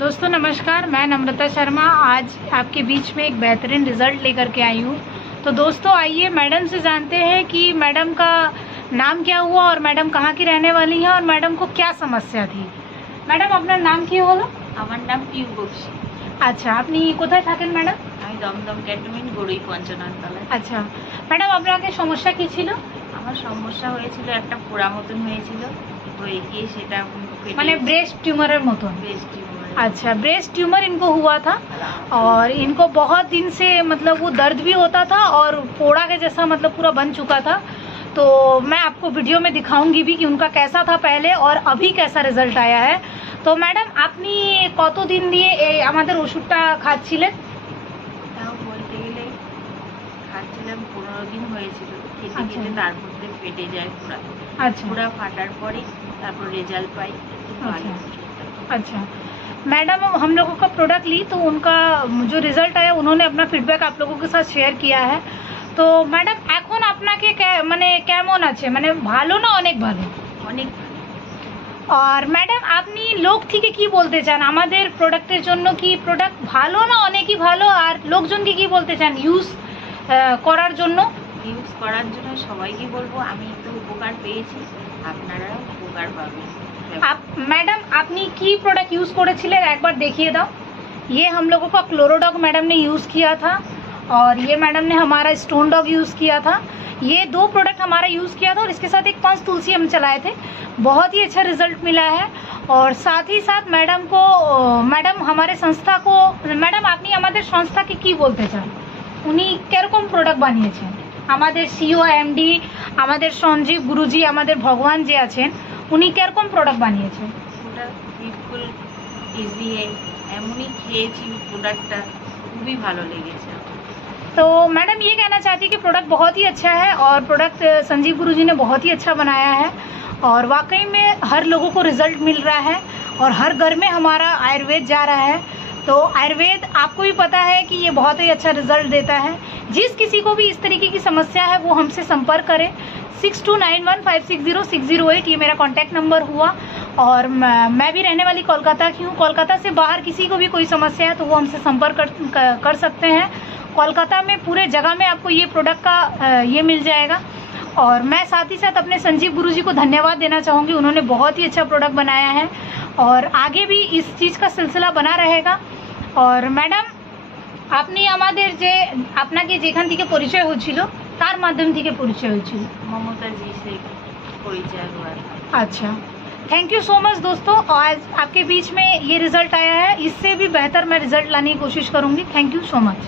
दोस्तों नमस्कार, मैं नम्रता शर्मा आज आपके बीच में एक बेहतरीन रिज़ल्ट लेकर के आई हूँ। तो दोस्तों आइए मैडम से जानते हैं कि मैडम का नाम क्या हुआ और मैडम कहाँ की रहने वाली हैं और मैडम को क्या समस्या थी। मैडम अपना नाम কি হলো? আমার নাম টিউ বক্সি। আচ্ছা, আপনি কোথায় থাকেন ম্যাডাম? আমি দমদম ক্যান্টনমেন্ট গড়ই পঞ্চনাথতলায়। আচ্ছা ম্যাডাম, আপনার সমস্যা কি ছিল? আমার সমস্যা হয়েছিল, একটা পোড়া মতন হয়েছিল, হয়ে গিয়ে সেটা মানে ब्रेस्ट ट्यूमर মতন। Breast tumour. अच्छा, ब्रेस्ट ट्यूमर इनको हुआ था और इनको बहुत दिन से मतलब वो दर्द भी होता था और फोड़ा के जैसा मतलब पूरा बन चुका था। तो मैं आपको वीडियो में दिखाऊंगी भी कि उनका कैसा था पहले और अभी कैसा रिजल्ट आया है। तो मैडम আপনি কতদিন দিয়ে এই আমাদের ওষুধটা খাচ্ছিলেন? তাও বলতে গেলে খাচ্ছিলাম 15 দিন হয়েছিল, খেতে খেতে তার মধ্যে ফেটে যায় পুরা। अच्छा, পুরা ফাটার পরে তারপর রেজাল্ট পাই। अच्छा मैडम, हम लोगों का प्रोडक्ट ली तो उनका जो रिजल्ट आया उन्होंने अपना फीडबैक आप लोगों के साथ शेयर किया है। तो मैडम এখন আপনাকে মানে কেমন আছে? মানে ভালো না অনেক ভালো? অনেক। আর ম্যাডাম আপনি লোক থেকে কি বলতে চান আমাদের প্রোডাক্টের জন্য? কি প্রোডাক্ট ভালো না অনেকই ভালো? আর লোকজনকে কি বলতে চান ইউজ করার জন্য? ইউজ করার জন্য সবাইকে বলবো, আমি তো উপকার পেয়েছি, আপনারাও উপকার পাবেন। मैडम आपने की प्रोडक्ट यूज़ করেছিলেন একবার দেখিয়ে দাও। ये हम लोगों का क्लोरोडॉग मैडम ने यूज़ किया था और ये मैडम ने हमारा स्टोन डॉग यूज़ किया था। ये 2 प्रोडक्ट हमारा यूज़ किया था और इसके साथ एक 5 तुलसी हम चलाए थे। बहुत ही अच्छा रिजल्ट मिला है। और साथ ही साथ मैडम हमारे संस्था को मैडम আপনি আমাদের সংস্থাকে কি বলতে চান? উনি কিরকম প্রোডাক্ট বানিয়েছেন? আমাদের সিও এমডি আমাদের সঞ্জীব গুরুজি আমাদের ভগবান যে আছেন উনি কিরকম প্রোডাক্ট বানিয়েছেন? ওটা বিলকুল ইজি, এমনই খেয়েছি, প্রোডাক্টটা খুবই ভালো লেগেছে। तो मैडम ये कहना चाहती है कि प्रोडक्ट बहुत ही अच्छा है और प्रोडक्ट संजीव गुरुजी ने बहुत ही अच्छा बनाया है और वाकई में हर लोगों को रिजल्ट मिल रहा है और हर घर में हमारा आयुर्वेद जा रहा है। तो आयुर्वेद आपको भी पता है कि ये बहुत ही अच्छा रिजल्ट देता है। जिस किसी को भी इस तरीके की समस्या है वो हमसे संपर्क करें। 6291560608 ये मेरा कॉन्टैक्ट नंबर हुआ। और मैं भी रहने वाली कोलकाता की हूँ। कोलकाता से बाहर किसी को भी कोई समस्या है तो वो हमसे संपर्क कर सकते हैं। कोलकाता में पूरे जगह में आपको ये प्रोडक्ट का ये मिल जाएगा। और मैं साथ ही साथ अपने संजीव गुरुजी को धन्यवाद देना चाहूँगी, उन्होंने बहुत ही अच्छा प्रोडक्ट बनाया है और आगे भी इस चीज़ का सिलसिला बना रहेगा। और मैडम আপনি আমাদের যে আপনাকে যেখান থেকে পরিচয় হচ্ছিল তার মাধ্যম থেকে পরিচয় হচ্ছিল? ममता जी से परिचय हुआ था। अच्छा, थैंक यू सो मच दोस्तों। आज आपके बीच में ये रिजल्ट आया है, इससे भी बेहतर मैं रिजल्ट लाने की कोशिश करूँगी। Thank you so much.